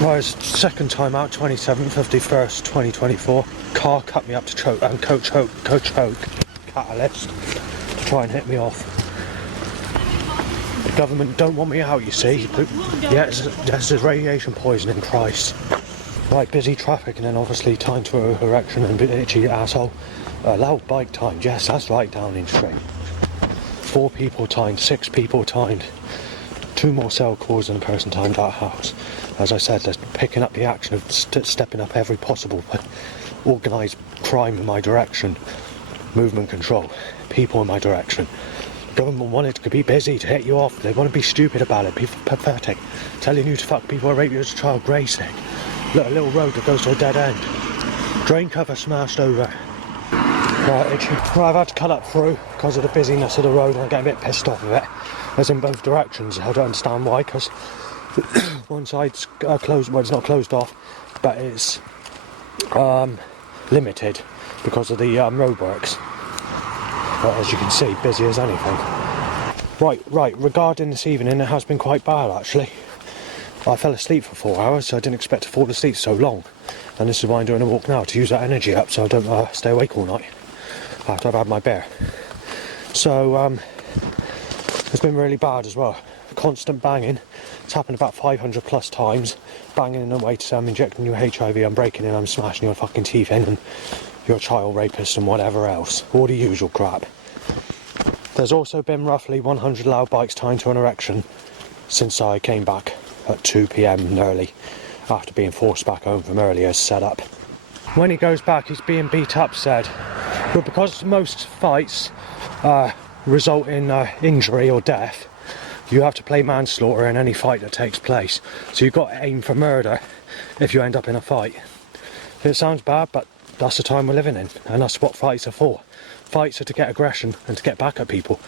Right, it's second time out, 27th of the 1st, 2024. Car cut me up to choke, and coach catalyst to try and hit me off. The government don't want me out, you see. Yes, there's radiation poisoning price. Right, busy traffic and then obviously time to erection and itchy asshole. Loud bike timed, yes, that's right, Downing Street. 4 people timed, 6 people timed. 2 more cell calls and a person timed at house. As I said, they're picking up the action of stepping up every possible organised crime in my direction. Movement control, people in my direction. The government wanted to be busy to hit you off. They want to be stupid about it, be pathetic. Telling you to fuck people or rape you as a child, grey sick. Look, a little road that goes to a dead end. Drain cover smashed over. Right, I've had to cut up through because of the busyness of the road and I'm getting a bit pissed off of it. As in both directions. I don't understand why, because one side's closed, well it's not closed off, but it's limited because of the roadworks. But as you can see, busy as anything. Right, regarding this evening, it has been quite bad actually. I fell asleep for 4 hours, so I didn't expect to fall asleep so long. And this is why I'm doing a walk now, to use that energy up so I don't stay awake all night after I've had my beer. So, it's been really bad as well. Constant banging. It's happened about 500 plus times. Banging in a way to say I'm injecting you HIV, I'm breaking in, I'm smashing your fucking teeth in, and you're a child rapist and whatever else. All the usual crap. There's also been roughly 100 loud bikes timed to an erection since I came back at 2 PM early, after being forced back home from earlier set up. When he goes back, he's being beat up, said. But because most fights result in injury or death, you have to play manslaughter in any fight that takes place. So you've got to aim for murder if you end up in a fight. It sounds bad, but that's the time we're living in, and that's what fights are for. Fights are to get aggression and to get back at people.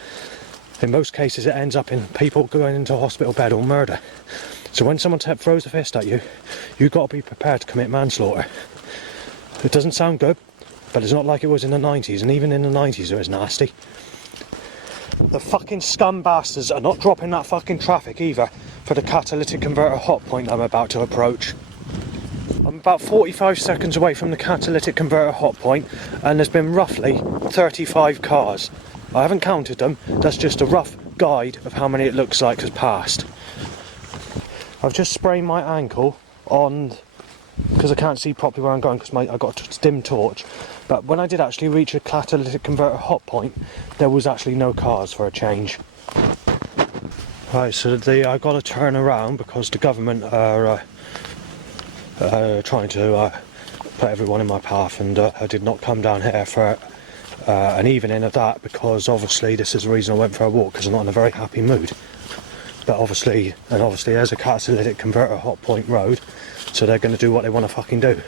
In most cases it ends up in people going into a hospital bed or murder. So when someone throws a fist at you, you've got to be prepared to commit manslaughter. It doesn't sound good, but it's not like it was in the 90s, and even in the 90s it was nasty. The fucking scum bastards are not dropping that fucking traffic either for the catalytic converter hot point I'm about to approach. I'm about 45 seconds away from the catalytic converter hot point, and there's been roughly 35 cars. I haven't counted them, that's just a rough guide of how many it looks like has passed. I've just sprained my ankle on, because I can't see properly where I'm going because I got a dim torch, but when I did actually reach a catalytic converter hot point, there was actually no cars for a change. Right, so I got to turn around because the government are trying to put everyone in my path, and I did not come down here for an evening of that, because obviously this is the reason I went for a walk, because I'm not in a very happy mood. But obviously there's a catalytic converter hot point road, so they're going to do what they want to fucking do.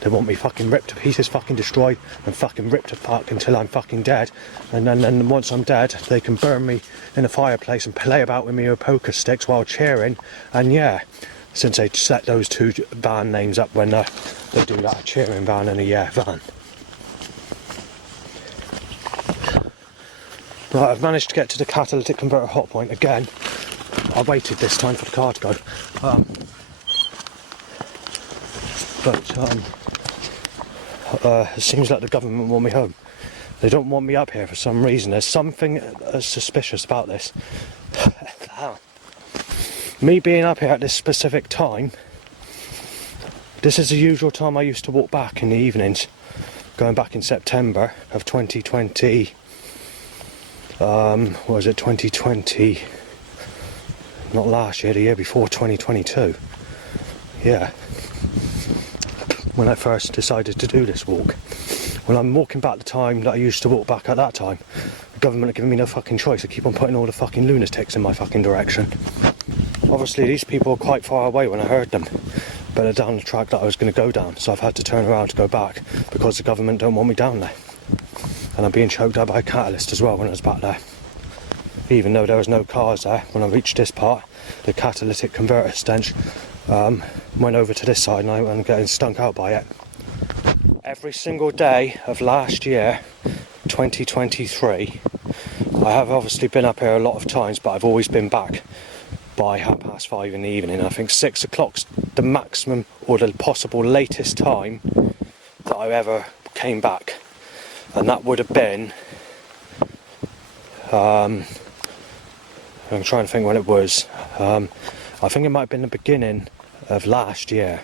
They want me fucking ripped to pieces, fucking destroyed, and fucking ripped apart until I'm fucking dead. And then once I'm dead, they can burn me in a fireplace and play about with me with poker sticks while cheering. And yeah, since they set those 2 van names up when they do that, a cheering van and a yeah van. Right, I've managed to get to the catalytic converter hot point again. I waited this time for the car to go. It seems like the government want me home. They don't want me up here for some reason. There's something suspicious about this. Me being up here at this specific time, this is the usual time I used to walk back in the evenings, going back in September of 2020. What was it, 2020? Not last year, the year before, 2022. Yeah. When I first decided to do this walk. When I'm walking back the time that I used to walk back at that time, the government are giving me no fucking choice. They keep on putting all the fucking lunatics in my fucking direction. Obviously these people are quite far away when I heard them, but they're down the track that I was going to go down, so I've had to turn around to go back because the government don't want me down there. And I'm being choked out by a catalyst as well when I was back there. Even though there was no cars there, when I reached this part, the catalytic converter stench went over to this side and I'm getting stunk out by it. Every single day of last year, 2023, I have obviously been up here a lot of times, but I've always been back by 5:30 in the evening. I think 6 o'clock's the maximum or the possible latest time that I ever came back, and that would have been I'm trying to think when it was. I think it might have been the beginning of last year,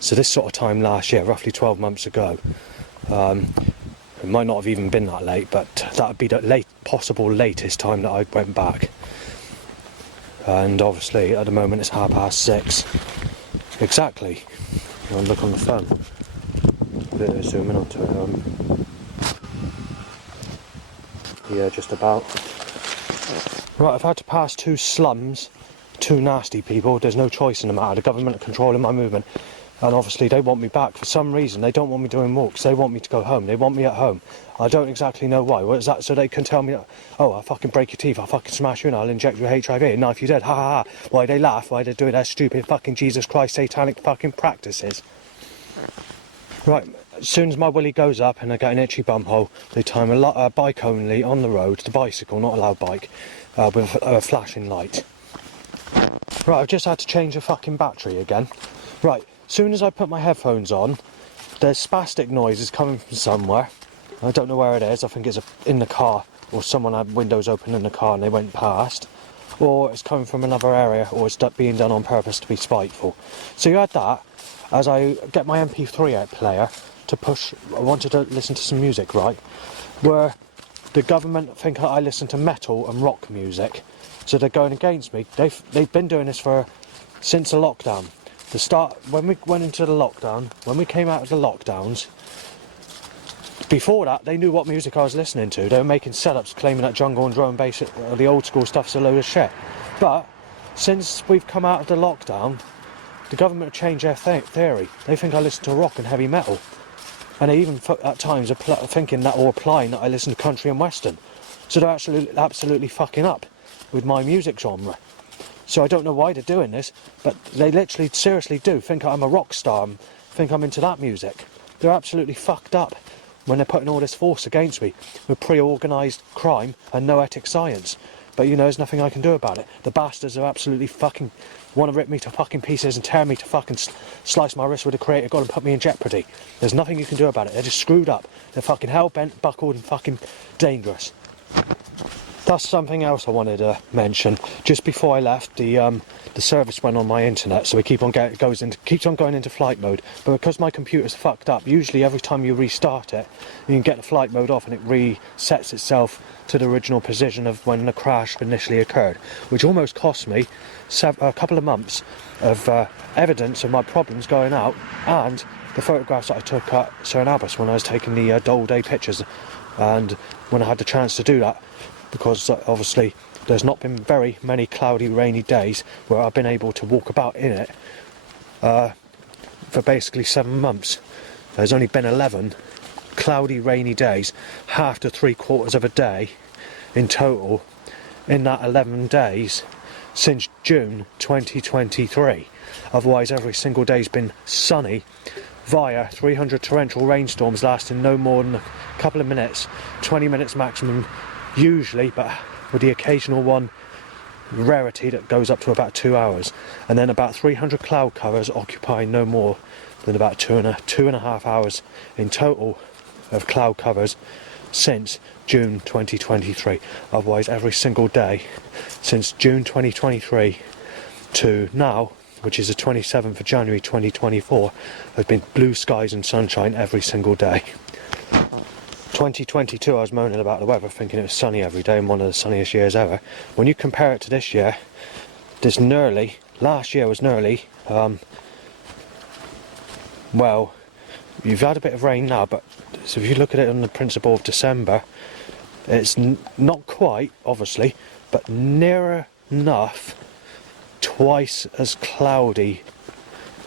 so this sort of time last year, roughly 12 months ago. It might not have even been that late, but that would be the possible latest time that I went back. And obviously at the moment it's 6:30 exactly. I'll look on the phone. A bit of zoom in onto it. Yeah, just about. Right, I've had to pass 2 slums, 2 nasty people. There's no choice in the matter. The government are controlling my movement, and obviously they want me back for some reason. They don't want me doing walks. They want me to go home. They want me at home. I don't exactly know why. What is that? So they can tell me, oh, I'll fucking break your teeth, I'll fucking smash you and I'll inject you with HIV and knife you dead. Ha ha ha. Why they laugh? Why they do their stupid fucking Jesus Christ satanic fucking practices? Right, as soon as my willy goes up and I get an itchy bum hole, they time a bike only on the road, the bicycle, not a loud bike, with a flashing light. Right, I've just had to change the fucking battery again. Right, as soon as I put my headphones on, there's spastic noises coming from somewhere. I don't know where it is. I think it's in the car, or someone had windows open in the car and they went past, or it's coming from another area, or it's being done on purpose to be spiteful. So you had that. As I get my MP3 out player to push, I wanted to listen to some music, right? Where the government think I listen to metal and rock music, so they're going against me. They've been doing this since the lockdown. When we went into the lockdown, when we came out of the lockdowns, before that they knew what music I was listening to. They were making setups claiming that jungle and drum bass, the old school stuff's a load of shit. But since we've come out of the lockdown, the government have changed their theory. They think I listen to rock and heavy metal, and they even at times are thinking that, or applying that I listen to country and western. So they're absolutely fucking up with my music genre. So I don't know why they're doing this, but they literally seriously do think I'm a rock star and think I'm into that music. They're absolutely fucked up when they're putting all this force against me with pre-organised crime and no ethic science. But you know, there's nothing I can do about it. The bastards are absolutely fucking want to rip me to fucking pieces and tear me to fucking slice my wrist with a creator god and put me in jeopardy. There's nothing you can do about it. They're just screwed up. They're fucking hell-bent, buckled and fucking dangerous. That's something else I wanted to mention. Just before I left, the service went on my internet, so it keeps on going into flight mode. But because my computer's fucked up, usually every time you restart it, you can get the flight mode off and it resets itself to the original position of when the crash initially occurred, which almost cost me a couple of months of evidence of my problems going out, and the photographs that I took at St Abbas when I was taking the Dole Day pictures, and when I had the chance to do that, because obviously there's not been very many cloudy, rainy days where I've been able to walk about in it for basically 7 months. There's only been 11 cloudy, rainy days, half to 3/4 of a day in total in that 11 days since June 2023. Otherwise every single day's been sunny via 300 torrential rainstorms lasting no more than a couple of minutes, 20 minutes maximum usually, but with the occasional one rarity that goes up to about 2 hours, and then about 300 cloud covers occupying no more than about two and a half hours in total of cloud covers since June 2023. Otherwise every single day since June 2023 to now, which is the 27th of January 2024, has been blue skies and sunshine every single day. 2022 I was moaning about the weather, thinking it was sunny every day and one of the sunniest years ever. When you compare it to this year, last year was nearly, well, you've had a bit of rain now, but so if you look at it on the principle of December, it's not quite, obviously, but nearer enough twice as cloudy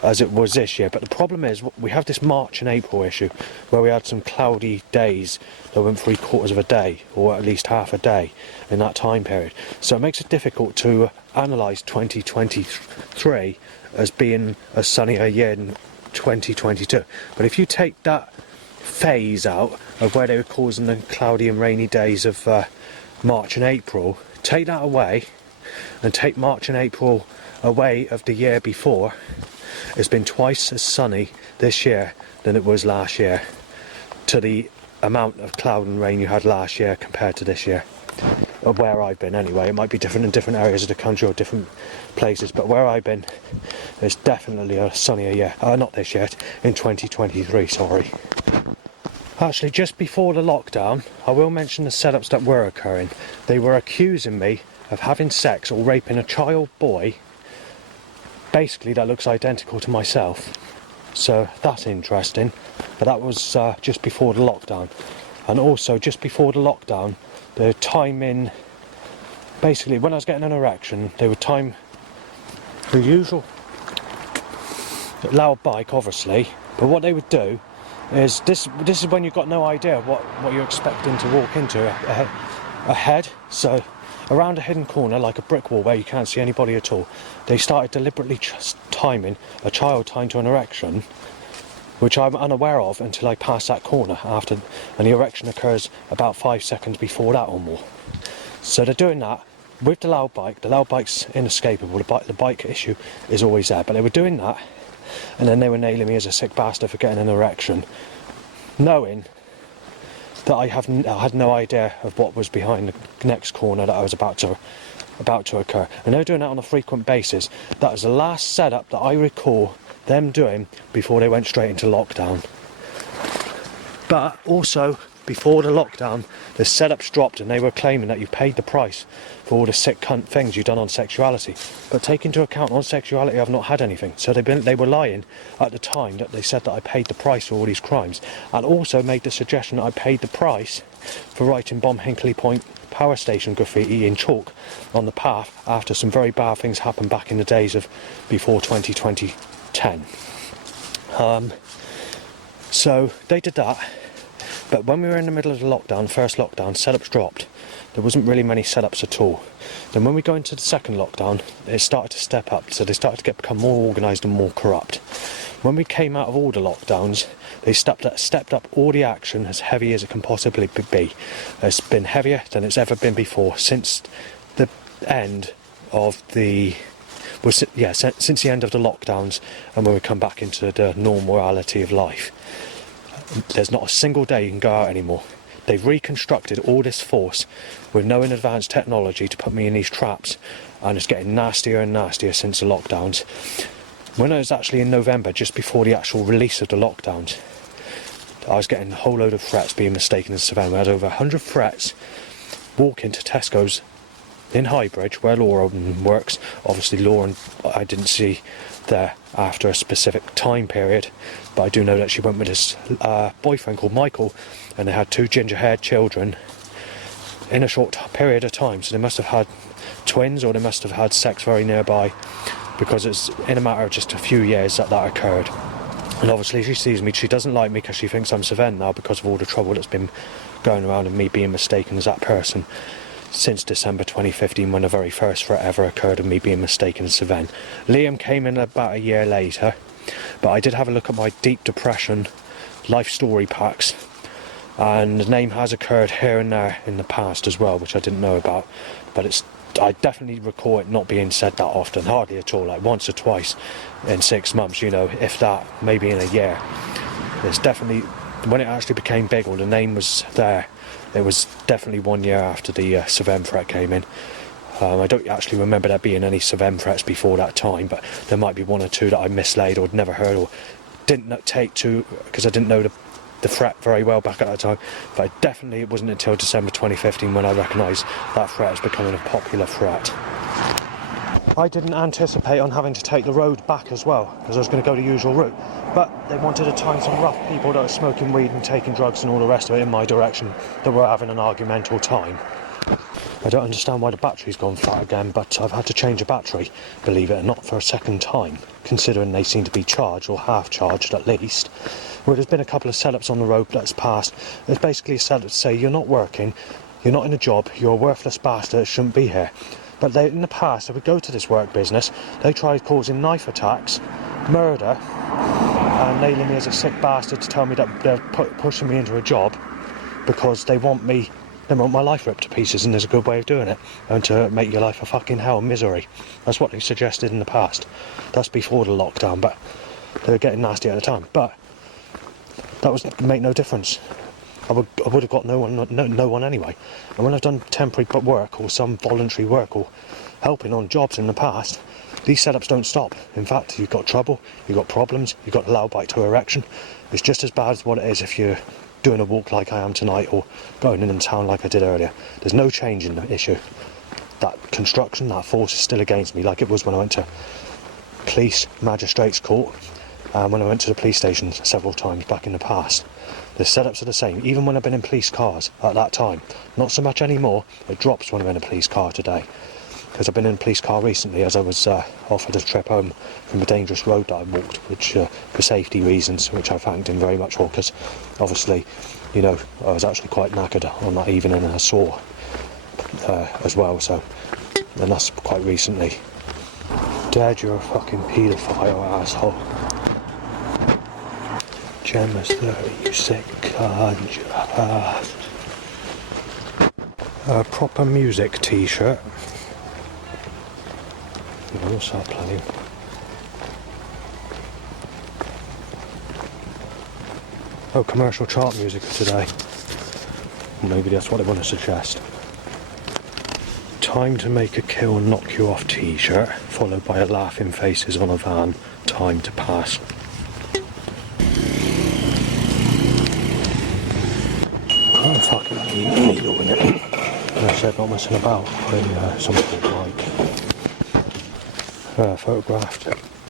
as it was this year. But the problem is, we have this March and April issue where we had some cloudy days that went 3/4 of a day, or at least half a day in that time period. So it makes it difficult to analyse 2023 as being a sunnier year than 2022. But if you take that phase out of where they were causing the cloudy and rainy days of March and April, take that away and take March and April away of the year before, It's been twice as sunny this year than it was last year, to the amount of cloud and rain you had last year compared to this year. Where I've been anyway, it might be different in different areas of the country or different places, but where I've been, it's definitely a sunnier year. Not this year, in 2023, sorry. Actually, just before the lockdown, I will mention the setups that were occurring. They were accusing me of having sex or raping a child boy, basically that looks identical to myself. So that's interesting. But that was just before the lockdown. And also, just before the lockdown, the timing, basically when I was getting an erection, they would time the usual loud bike, obviously, but what they would do is, this is when you've got no idea what you're expecting to walk into ahead. So around a hidden corner, like a brick wall where you can't see anybody at all, they started deliberately timing a child time to an erection, which I'm unaware of until I pass that corner after, and the erection occurs about 5 seconds before that or more. So they're doing that with the loud bike. The loud bike's inescapable, the bike issue is always there, but they were doing that, and then they were nailing me as a sick bastard for getting an erection, knowing that I had no idea of what was behind the next corner that I was about to occur. And they were doing that on a frequent basis. That was the last setup that I recall them doing before they went straight into lockdown. But also, before the lockdown, the setups dropped and they were claiming that you paid the price for all the sick cunt things you've done on sexuality. But take into account, on sexuality I've not had anything. So they were lying at the time that they said that I paid the price for all these crimes, and also made the suggestion that I paid the price for writing Bomb Hinkley Point power station graffiti in chalk on the path after some very bad things happened back in the days of before 2010. So they did that. But when we were in the middle of the lockdown, first lockdown, setups dropped. There wasn't really many setups at all. Then when we go into the second lockdown, it started to step up, so they started to become more organised and more corrupt. When we came out of all the lockdowns, they stepped up all the action as heavy as it can possibly be. It's been heavier than it's ever been before since the end of the... since the end of the lockdowns, and when we come back into the normality of life. There's not a single day you can go out anymore. They've reconstructed all this force with no advanced technology to put me in these traps, and it's getting nastier and nastier since the lockdowns. When I was actually in November, just before the actual release of the lockdowns, I was getting a whole load of threats being mistaken as Savannah. We had over 100 threats walk into Tesco's in Highbridge, where Laura works. Obviously Laura I didn't see there after a specific time period, but I do know that she went with his boyfriend called Michael, and they had 2 ginger-haired children in a short period of time. So they must have had twins, or they must have had sex very nearby, because it's in a matter of just a few years that occurred. And obviously she sees me, she doesn't like me because she thinks I'm Savannah now, because of all the trouble that's been going around and me being mistaken as that person since December 2015, when the very first threat ever occurred of me being mistaken as Savannah. Liam came in about a year later, but I did have a look at my deep depression life story packs, and the name has occurred here and there in the past as well, which I didn't know about, but I definitely recall it not being said that often, hardly at all, like once or twice in 6 months, if that, maybe in a year. It's definitely, when it actually became big, or the name was there, it was definitely 1 year after the Savannah threat came in. I don't actually remember there being any Savannah threats before that time, but there might be 1 or 2 that I mislaid or never heard or didn't take to, because I didn't know the threat very well back at that time. But it wasn't until December 2015 when I recognised that threat as becoming a popular threat. I didn't anticipate on having to take the road back as well, because I was going to go the usual route. But they wanted to time some rough people that were smoking weed and taking drugs and all the rest of it in my direction, that were having an argumental time. I don't understand why the battery's gone flat again, but I've had to change a battery, believe it or not, for a second time, considering they seem to be charged, or half charged at least. Well, there's been a couple of setups on the road that's passed. There's basically a setup to say, you're not working, you're not in a job, you're a worthless bastard that shouldn't be here. But in the past, they would go to this work business, they tried causing knife attacks, murder, and nailing me as a sick bastard to tell me that they're pushing me into a job because they want me Then want my life ripped to pieces, and there's a good way of doing it, and to make your life a fucking hell and misery. That's what they suggested in the past. That's before the lockdown, but they were getting nasty at the time. But that was make no difference. I would have got no one anyway. And when I've done temporary work or some voluntary work or helping on jobs in the past, these setups don't stop. In fact, you've got trouble, you've got problems, you've got low bite to erection. It's just as bad as what it is if you're doing a walk like I am tonight or going in town like I did earlier. There's no change in the issue. That construction, that force is still against me, like it was when I went to police magistrates court and when I went to the police station several times back in the past. The setups are the same, even when I've been in police cars at that time. Not so much anymore, it drops when I'm in a police car today. Because I've been in a police car recently as I was offered a trip home from a dangerous road that I walked, which for safety reasons, which I thanked him very much for, because obviously, you know, I was actually quite knackered on that evening and I saw as well, so, and that's quite recently. Dad, you're a fucking paedophile, asshole. Gemma's 30, you sick cunt, you ass. A proper music t-shirt. What's that playing? Oh, commercial chart music of today. Maybe that's what I want to suggest. Time to make a kill and knock you off t-shirt, followed by a laughing faces on a van. Time to pass. I'm fucking needle in it. I said not messing about. Some like photographed